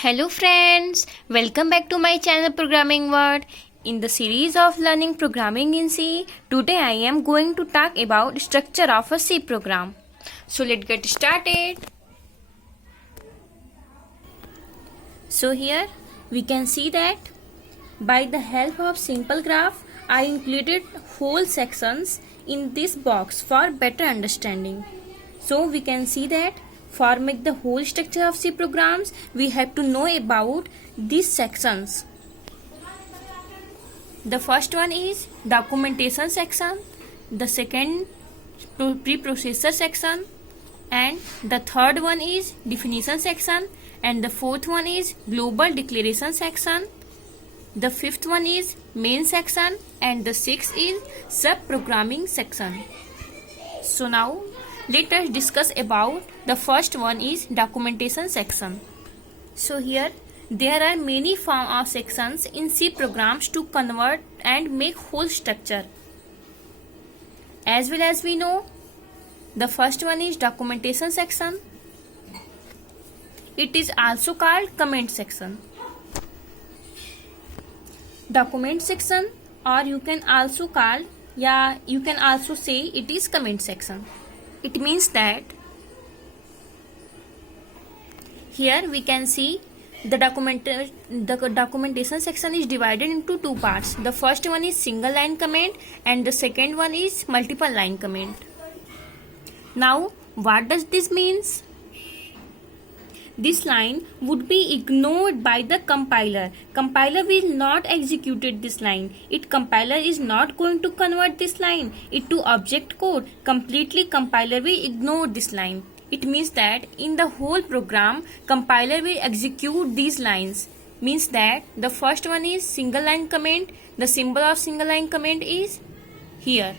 Hello friends, welcome back to my channel Programming World. In the series of learning programming in C, today I am going to talk about structure of a C program. So let's get started. So here we can see that by the help of simple graph, I included whole sections in this box for better understanding. So we can see that for make the whole structure of C programs, we have to know about these sections. The first one is documentation section, the second preprocessor section, and the third one is definition section, and the fourth one is global declaration section. The fifth one is main section, and the sixth is sub-programming section. So now let us discuss about the first one is documentation section. So here there are many form of sections in C programs to convert and make whole structure. As well as we know, the first one is documentation section. It is also called comment section. Document section, or you can also call, you can also say it is comment section. It means that here we can see the documentation section is divided into two parts. The first one is single line comment and the second one is multiple line comment. Now what does this means? This line would be ignored by the compiler. Compiler will not execute this line. Compiler is not going to convert this line into object code. Completely compiler will ignore this line. It means that in the whole program, compiler will execute these lines. Means that the first one is single line comment. The symbol of single line comment is here.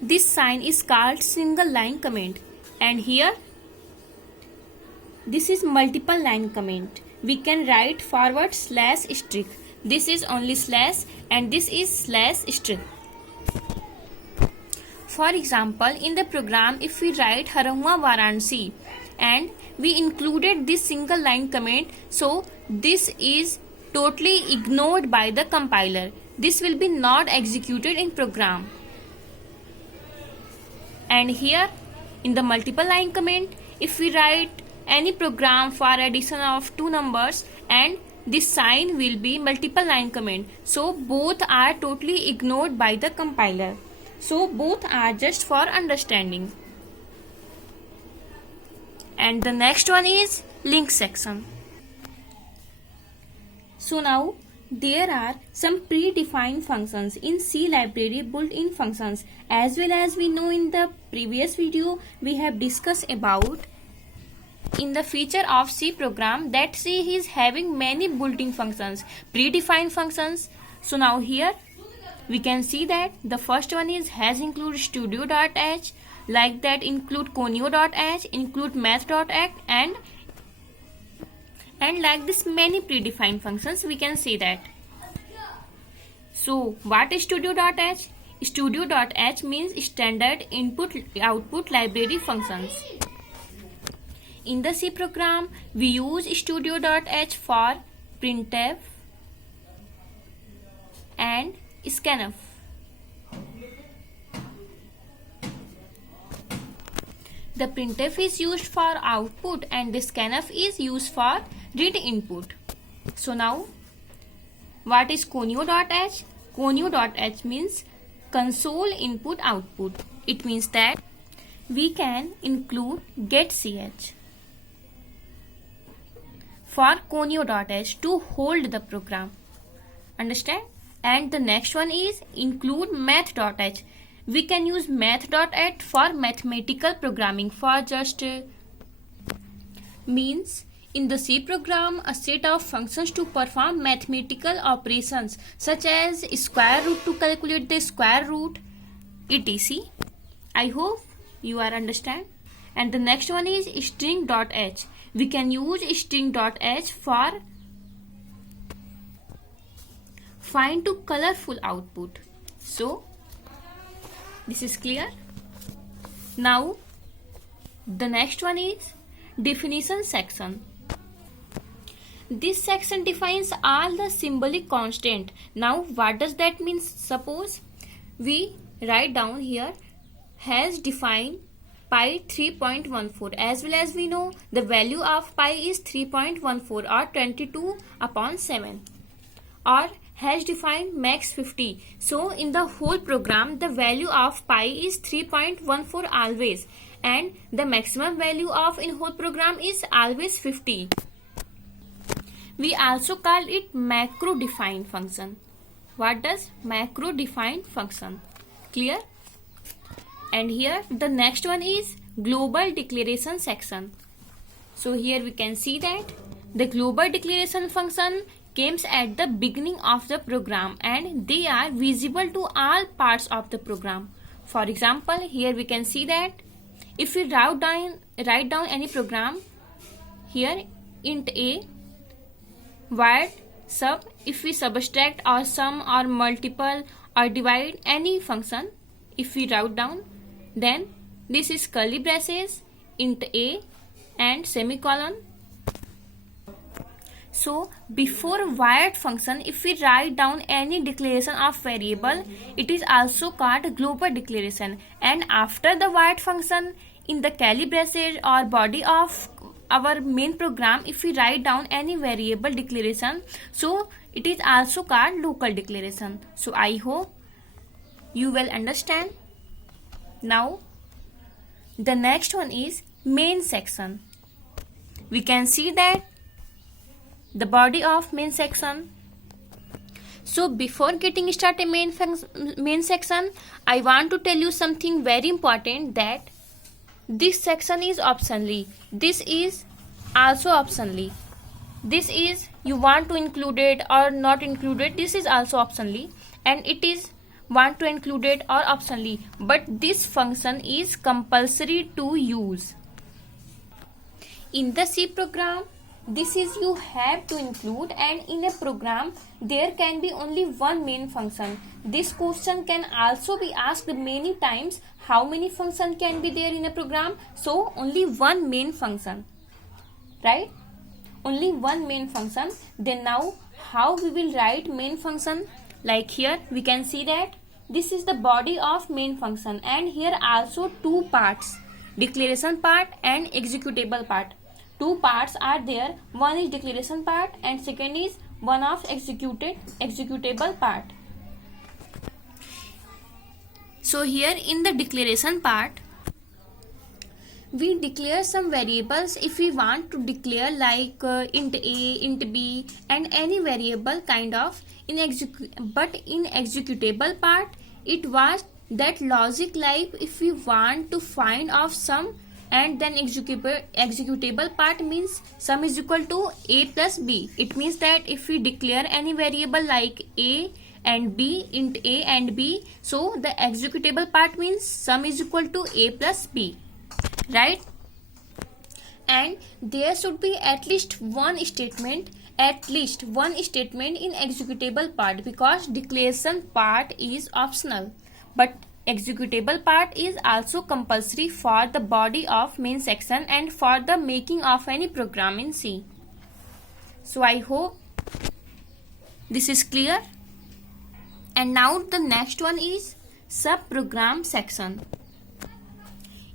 This sign is called single line comment. And here this is multiple line comment. We can write forward slash strict. This is only slash and this is slash strict. For example, in the program, if we write Harahua Varanasi and we included this single line comment, so this is totally ignored by the compiler. This will be not executed in program. And here in the multiple line comment, if we write any program for addition of two numbers and this sign will be multiple line comment. So both are totally ignored by the compiler. So both are just for understanding. And the next one is link section. So now there are some predefined functions in C library, built-in functions. As well as we know in the previous video, we have discussed about in the feature of C program that C is having many built-in functions, predefined functions. So now here we can see that the first one is has include studio.h, like that include conio.h, include math.h, and like this many predefined functions we can see that. So what is studio.h? Studio.h means standard input output library functions. In the C program, we use studio.h for printf and scanf. The printf is used for output and the scanf is used for read input. So now what is conio.h? Conio.h means console input output. It means that we can include getch for conio.h to hold the program. Understand? And the next one is include math.h. We can use math.h for mathematical programming, for just means in the C program a set of functions to perform mathematical operations such as square root to calculate the square root, etc. I hope you are understand. And the next one is string.h. We can use string.h for find to colorful output. So this is clear. Now the next one is definition section. This section defines all the symbolic constant. Now what does that mean? Suppose we write down here has defined pi 3.14, as well as we know the value of pi is 3.14 or 22 upon 7, or has defined max 50. So in the whole program the value of pi is 3.14 always, and the maximum value of in whole program is always 50. We also call it macro defined function. What does macro defined function? Clear? And here the next one is global declaration section. So here we can see that the global declaration function comes at the beginning of the program and they are visible to all parts of the program. For example, here we can see that if we write down any program, here int a void sub, if we subtract or sum or multiple or divide any function, if we write down, then this is curly braces, int a and semicolon. So before void function, if we write down any declaration of variable, it is also called global declaration. And after the void function, in the curly braces or body of our main program, if we write down any variable declaration, so it is also called local declaration. So I hope you will understand. Now the next one is main section. We can see that the body of main section. So before getting started main section, I want to tell you something very important, that this section is optionally. This is also optionally. This is you want to include it or not include it. This is also optionally, and it is want to include it or optionally. But this function is compulsory to use. In the C program, this is you have to include, and in a program there can be only one main function. This question can also be asked many times, how many functions can be there in a program? So only one main function, right? Only one main function. Then now how we will write main function? Like here we can see that this is the body of main function, and here also two parts, declaration part and executable part. Two parts are there. One is declaration part and second is one of executable part. So here in the declaration part, we declare some variables if we want to declare, like int a, int b, and any variable kind of. But in executable part, it was that logic, like if we want to find of sum, and then executable part means sum is equal to a plus b. It means that if we declare any variable like a and b, int a and b, so the executable part means sum is equal to a plus b, right? And there should be at least one statement in executable part, because declaration part is optional, but executable part is also compulsory for the body of main section and for the making of any program in C. So I hope this is clear. And now the next one is subprogram section.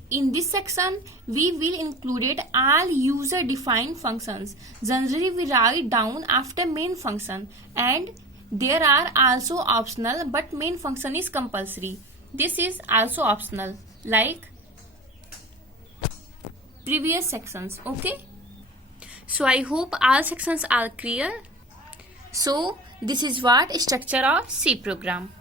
In this section, we will include all user defined functions. Generally we write down after main function, and there are also optional, but main function is compulsory. This is also optional, like previous sections. Okay, so I hope all sections are clear. So this is what structure of C program.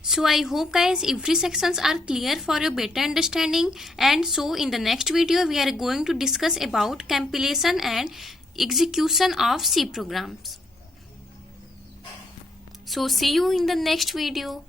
So I hope guys every sections are clear for your better understanding, and so in the next video we are going to discuss about compilation and execution of C programs. So see you in the next video.